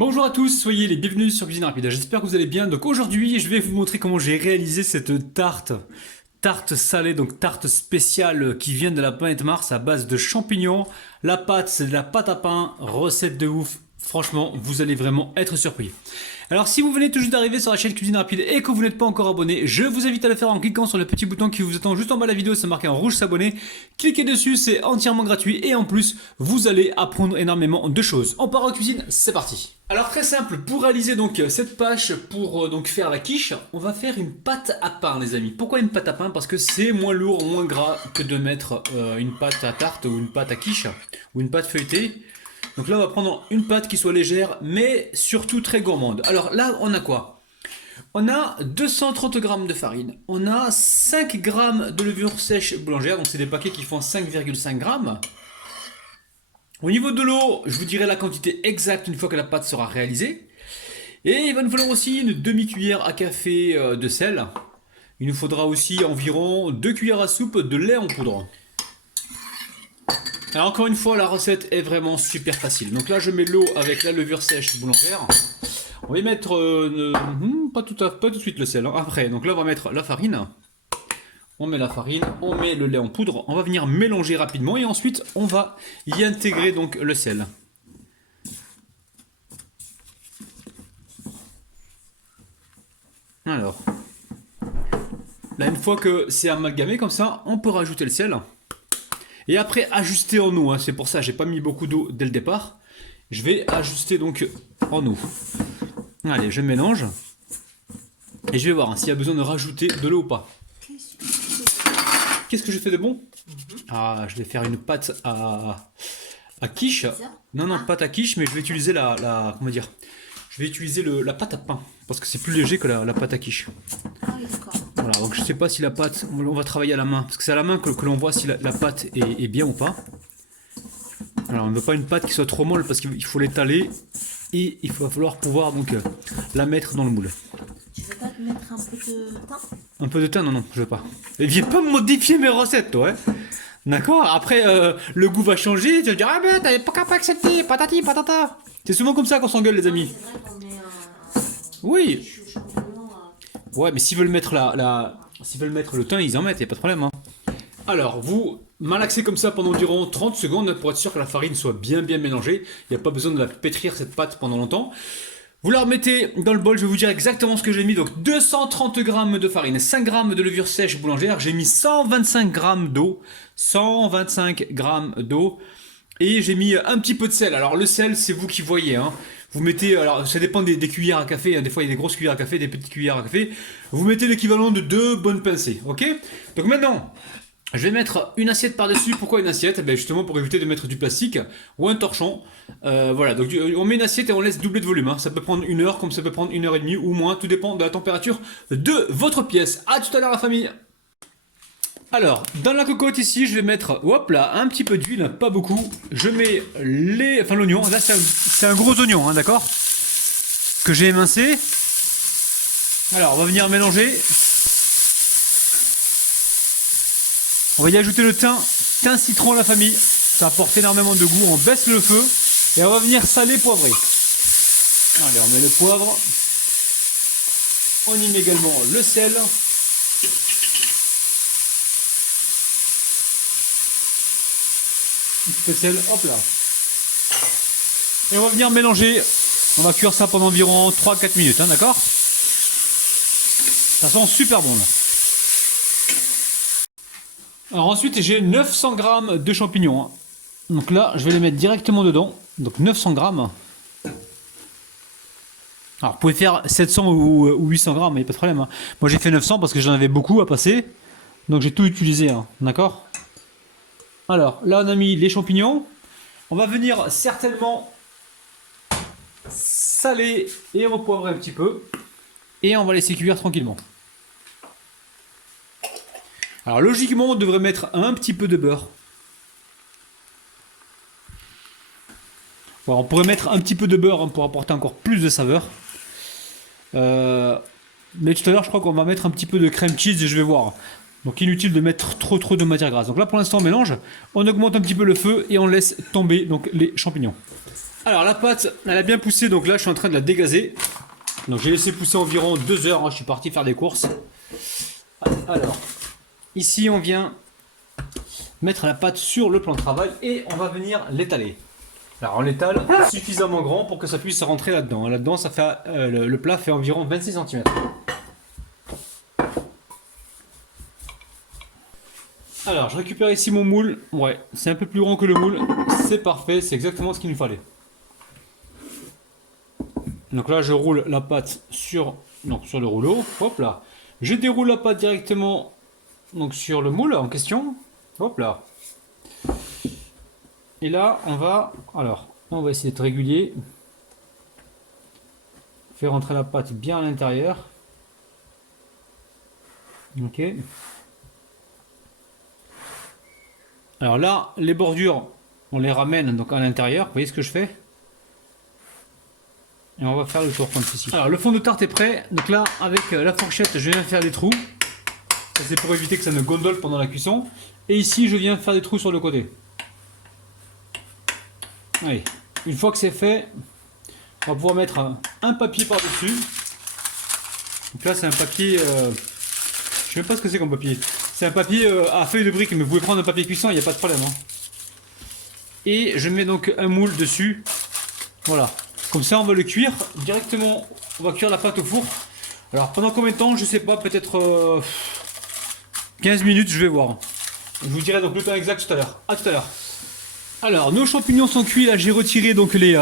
Bonjour à tous, soyez les bienvenus sur Cuisine Rapide. J'espère que vous allez bien. Donc aujourd'hui, je vais vous montrer comment j'ai réalisé cette tarte salée, donc tarte spéciale qui vient de la planète Mars à base de champignons. La pâte, c'est de la pâte à pain, recette de ouf. Franchement, vous allez vraiment être surpris. Alors si vous venez tout juste d'arriver sur la chaîne Cuisine Rapide et que vous n'êtes pas encore abonné, je vous invite à le faire en cliquant sur le petit bouton qui vous attend juste en bas de la vidéo, c'est marqué en rouge s'abonner. Cliquez dessus, c'est entièrement gratuit et en plus, vous allez apprendre énormément de choses. On part en cuisine, c'est parti. Alors très simple, pour réaliser donc cette pâche, pour donc faire la quiche, on va faire une pâte à pain les amis. Pourquoi une pâte à pain? Parce que c'est moins lourd, moins gras que de mettre une pâte à tarte ou une pâte à quiche ou une pâte feuilletée. Donc là on va prendre une pâte qui soit légère mais surtout très gourmande. Alors là on a quoi? On a 230 g de farine, on a 5 g de levure sèche boulangère, donc c'est des paquets qui font 5,5 g. Au niveau de l'eau, je vous dirai la quantité exacte une fois que la pâte sera réalisée. Et il va nous falloir aussi une demi-cuillère à café de sel. Il nous faudra aussi environ 2 cuillères à soupe de lait en poudre. Alors encore une fois, la recette est vraiment super facile. Donc là, je mets l'eau avec la levure sèche boulangère. On va y mettre pas tout de suite le sel, hein, après. Donc là, on va mettre la farine. On met la farine, on met le lait en poudre. On va venir mélanger rapidement et ensuite, on va y intégrer donc le sel. Alors, là, une fois que c'est amalgamé comme ça, on peut rajouter le sel. Et après, ajuster en eau, hein. C'est pour ça que j'ai pas mis beaucoup d'eau dès le départ. Je vais ajuster donc en eau. Allez, je mélange. Et je vais voir hein, s'il y a besoin de rajouter de l'eau ou pas. Qu'est-ce que je fais de bon? Ah, je vais faire une pâte à quiche. Non, pâte à quiche, mais je vais utiliser comment dire? Je vais utiliser la pâte à pain. Parce que c'est plus léger que la pâte à quiche. Ah oui, d'accord. Voilà, donc je sais pas si la pâte, on va travailler à la main, parce que c'est à la main que l'on voit si la pâte est bien ou pas. Alors on ne veut pas une pâte qui soit trop molle parce qu'il faut l'étaler et il va falloir pouvoir donc la mettre dans le moule. Tu veux pas te mettre un peu de thym? Un peu de thym? Non, je veux pas. Et viens pas me modifier mes recettes toi, hein. D'accord? Après le goût va changer, tu vas dire ah ben t'avais pas qu'à pas accepter, patati patata. C'est souvent comme ça qu'on s'engueule les amis. C'est vrai qu'on met un Oui. champignon. Ouais, mais s'ils veulent mettre s'ils veulent mettre le thym, ils en mettent, y a pas de problème. Hein. Alors, vous malaxez comme ça pendant environ 30 secondes pour être sûr que la farine soit bien mélangée. Il n'y a pas besoin de la pétrir cette pâte pendant longtemps. Vous la remettez dans le bol, je vais vous dire exactement ce que j'ai mis. Donc 230 g de farine, 5 g de levure sèche boulangère, j'ai mis 125 g d'eau, 125 g d'eau et j'ai mis un petit peu de sel. Alors le sel, c'est vous qui voyez, hein. Vous mettez, alors ça dépend des cuillères à café, hein. Des fois il y a des grosses cuillères à café, des petites cuillères à café. Vous mettez l'équivalent de 2 bonnes pincées, ok? Donc maintenant, je vais mettre une assiette par-dessus. Pourquoi une assiette? Ben justement pour éviter de mettre du plastique ou un torchon. Voilà, donc on met une assiette et on laisse doubler de volume. Hein. Ça peut prendre 1 heure comme ça peut prendre 1h30 ou moins. Tout dépend de la température de votre pièce. A tout à l'heure la famille. Alors, dans la cocotte ici, je vais mettre, hop là, un petit peu d'huile, pas beaucoup. Je mets l'oignon. Là, c'est un gros oignon, hein, d'accord? Que j'ai émincé. Alors, on va venir mélanger. On va y ajouter le thym citron à la famille. Ça apporte énormément de goût. On baisse le feu et on va venir saler, poivrer. Allez, on met le poivre. On y met également le sel. Un petit peu de sel, hop là. Et on va venir mélanger. On va cuire ça pendant environ 3-4 minutes, hein, d'accord? Ça sent super bon là. Alors ensuite j'ai 900 g de champignons. Hein. Donc là je vais les mettre directement dedans. Donc 900 g. Alors vous pouvez faire 700 ou 800 g, mais pas de problème. Hein. Moi j'ai fait 900 parce que j'en avais beaucoup à passer. Donc j'ai tout utilisé, hein. D'accord? Alors là on a mis les champignons. On va venir certainement saler et repoivrer un petit peu. Et on va laisser cuire tranquillement. Alors logiquement on devrait mettre un petit peu de beurre. Bon, on pourrait mettre un petit peu de beurre hein, pour apporter encore plus de saveur. Mais tout à l'heure je crois qu'on va mettre un petit peu de crème cheese et je vais voir. Donc inutile de mettre trop de matière grasse. Donc là pour l'instant on mélange, on augmente un petit peu le feu et on laisse tomber donc les champignons. Alors la pâte, elle a bien poussé, donc là je suis en train de la dégazer. Donc j'ai laissé pousser environ 2 heures, hein, je suis parti faire des courses. Alors, ici on vient mettre la pâte sur le plan de travail et on va venir l'étaler. Alors on l'étale suffisamment grand pour que ça puisse rentrer là-dedans. Là-dedans, ça fait le plat fait environ 26 cm. Alors je récupère ici mon moule. Ouais, c'est un peu plus grand que le moule. C'est parfait, c'est exactement ce qu'il nous fallait. Donc là je roule la pâte sur le rouleau. Hop là. Je déroule la pâte directement donc, sur le moule en question. Hop là. Et là, on va essayer d'être régulier. Faire rentrer la pâte bien à l'intérieur. Ok. Alors là, les bordures, on les ramène donc à l'intérieur. Vous voyez ce que je fais? Et on va faire le tour comme ceci. Alors le fond de tarte est prêt. Donc là, avec la fourchette, je viens faire des trous. C'est pour éviter que ça ne gondole pendant la cuisson. Et ici, je viens faire des trous sur le côté. Allez, une fois que c'est fait, on va pouvoir mettre un papier par-dessus. Donc là, c'est un papier... je sais même pas ce que c'est comme papier. C'est un papier à feuille de brique, mais vous pouvez prendre un papier cuisson, il n'y a pas de problème. Hein. Et je mets donc un moule dessus. Voilà. Comme ça, on va le cuire directement. On va cuire la pâte au four. Alors, pendant combien de temps? Je sais pas, peut-être 15 minutes, je vais voir. Je vous dirai donc le temps exact tout à l'heure. A tout à l'heure. Alors, nos champignons sont cuits. Là, j'ai retiré donc les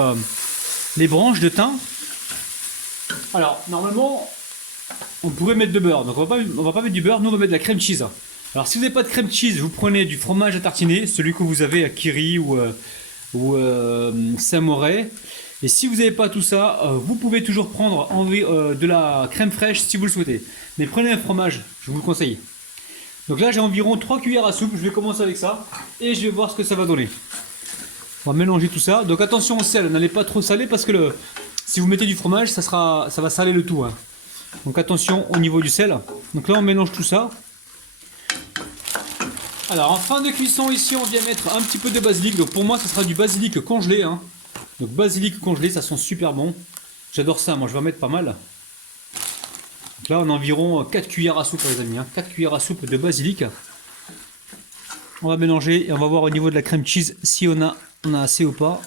branches de thym. Alors, normalement, on pourrait mettre de beurre. Donc, on va pas mettre du beurre. Nous, on va mettre de la crème cheese. Alors, si vous n'avez pas de crème cheese, vous prenez du fromage à tartiner, celui que vous avez à Kiri ou Saint-Moret. Et si vous n'avez pas tout ça, vous pouvez toujours prendre de la crème fraîche si vous le souhaitez. Mais prenez un fromage, je vous le conseille. Donc là, j'ai environ 3 cuillères à soupe. Je vais commencer avec ça et je vais voir ce que ça va donner. On va mélanger tout ça. Donc attention au sel, n'allez pas trop saler parce que si vous mettez du fromage, ça va saler le tout. Hein. Donc attention au niveau du sel. Donc là, on mélange tout ça. Alors en fin de cuisson, ici, on vient mettre un petit peu de basilic. Donc pour moi, ce sera du basilic congelé. Hein. Donc basilic congelé, ça sent super bon. J'adore ça, moi je vais en mettre pas mal. Donc là on a environ 4 cuillères à soupe les amis, hein. 4 cuillères à soupe de basilic. On va mélanger et on va voir au niveau de la crème cheese si on a assez ou pas.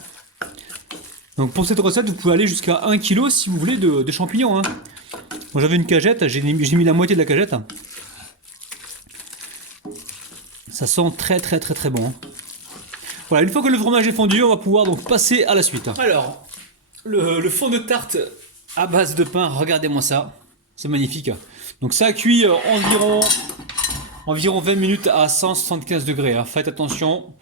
Donc pour cette recette vous pouvez aller jusqu'à 1 kg si vous voulez de champignons. Hein. Moi j'avais une cagette, j'ai mis la moitié de la cagette. Ça sent très très très très bon. Hein. Voilà, une fois que le fromage est fondu, on va pouvoir donc passer à la suite. Alors, le fond de tarte à base de pain, regardez-moi ça. C'est magnifique. Donc ça cuit environ 20 minutes à 175 degrés. Hein. Faites attention,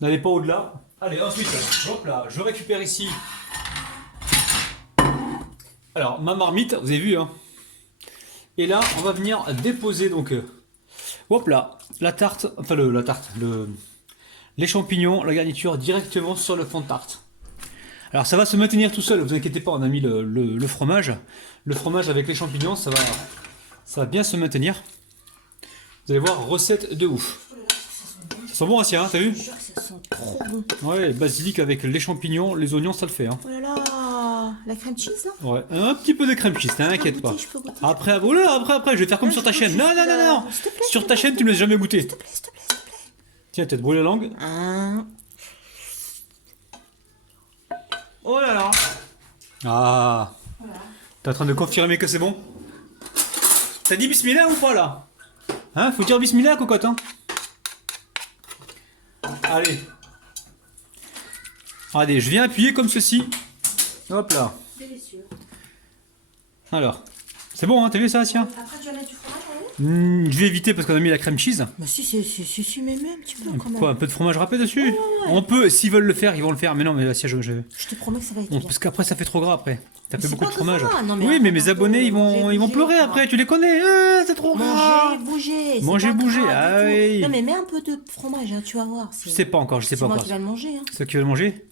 n'allez pas au-delà. Allez, ensuite, hop là, je récupère ici. Alors, ma marmite, vous avez vu. Hein. Et là, on va venir déposer donc... hop là, la tarte, enfin les champignons, la garniture directement sur le fond de tarte. Alors ça va se maintenir tout seul, vous inquiétez pas, on a mis le fromage. Le fromage avec les champignons, ça va bien se maintenir. Vous allez voir, recette de ouf. Ça sent bon, Asia, hein, t'as vu? Je jure que ça sent trop bon. Ouais, basilic avec les champignons, les oignons, ça le fait. Hein. Oh là là, la crème cheese là? Ouais, un petit peu de crème cheese, t'inquiète pas. Je peux goûter. Après, oh là, après, je vais faire comme sur ta chaîne. Non, non, non, non. S'il te plaît, Sur ta chaîne, tu ne me laisses jamais goûter. S'il te plaît, s'il te plaît, s'il te plaît. Tiens, t'as te brûlé la langue. Oh là là. Ah. Voilà. T'es en train de confirmer que c'est bon? T'as dit bismillah ou pas là? Hein? Faut dire bismillah, cocotte, hein? Allez. Allez, je viens appuyer comme ceci. Hop là. Délicieux. Alors. C'est bon, hein? T'as vu ça, Asia? Après, tu vas mettre du fromage à Je vais éviter parce qu'on a mis la crème cheese. Bah si, mais un petit peu quand même. Quoi, un peu de fromage râpé dessus? Ouais. On peut, s'ils veulent le faire, ils vont le faire. Mais non, mais Asia, Je te promets que ça va être bon, bien. parce qu'après, ça fait trop gras après. T'as fait c'est beaucoup de pas fromage. gras, non, mais oui, attends, mais mes abonnés, ils vont bouger, pleurer quoi. après. Tu les connais. C'est trop gras. Bouger. c'est Manger, pas bouger, gras ah du tout. oui. Non mais mets un peu de fromage, hein, tu vas voir. Je sais pas encore, je sais pas C'est moi encore. qui vais le manger. Hein. Ceux qui veulent manger?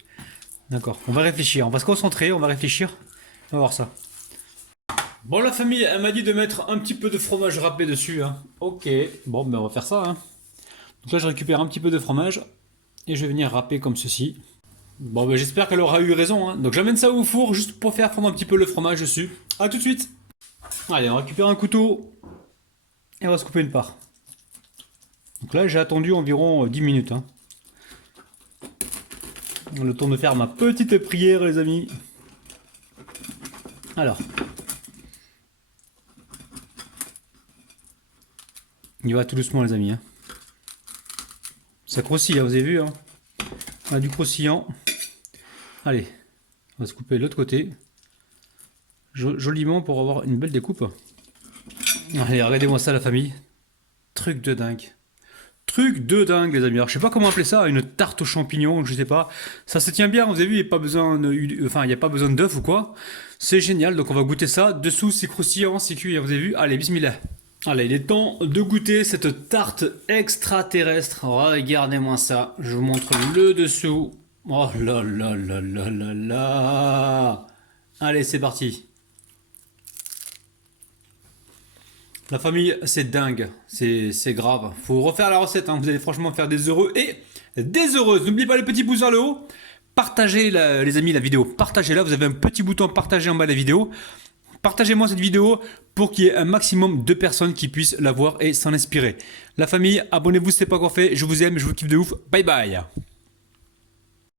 D'accord, on va réfléchir. On va se concentrer, on va réfléchir. On va voir ça. Bon, la famille, elle m'a dit de mettre un petit peu de fromage râpé dessus. Hein. Ok, bon, ben on va faire ça. Hein. Donc là, je récupère un petit peu de fromage et je vais venir râper comme ceci. Bon, ben, j'espère qu'elle aura eu raison. Hein. Donc j'amène ça au four juste pour faire fondre un petit peu le fromage dessus. A tout de suite. Allez, on récupère un couteau et on va se couper une part. Donc là, j'ai attendu environ 10 minutes. Hein. Le temps de faire ma petite prière, les amis. Alors. Il va tout doucement, les amis. Hein. Ça grossit, hein, vous avez vu. Hein. On a du croustillant. Allez, on va se couper de l'autre côté. Joliment pour avoir une belle découpe. Allez, regardez-moi ça, la famille. Truc de dingue. Truc de dingue, les amis. Alors, je sais pas comment appeler ça, une tarte aux champignons, je sais pas. Ça se tient bien, vous avez vu, il n'y a pas besoin d'œuf ou quoi. C'est génial, donc on va goûter ça. Dessous, c'est croustillant, c'est cuit, vous avez vu. Allez, bismillah. Allez, il est temps de goûter cette tarte extraterrestre. Regardez-moi ça. Je vous montre le dessous. Oh là là là là là là. Allez, c'est parti. La famille, c'est dingue, c'est grave. Faut refaire la recette, hein. Vous allez franchement faire des heureux et des heureuses. N'oubliez pas les petits pouces vers le haut. Partagez, les amis, la vidéo. Partagez-la, vous avez un petit bouton partager en bas de la vidéo. Partagez-moi cette vidéo pour qu'il y ait un maximum de personnes qui puissent la voir et s'en inspirer. La famille, abonnez-vous si ce n'est pas encore fait. Je vous aime, je vous kiffe de ouf. Bye bye.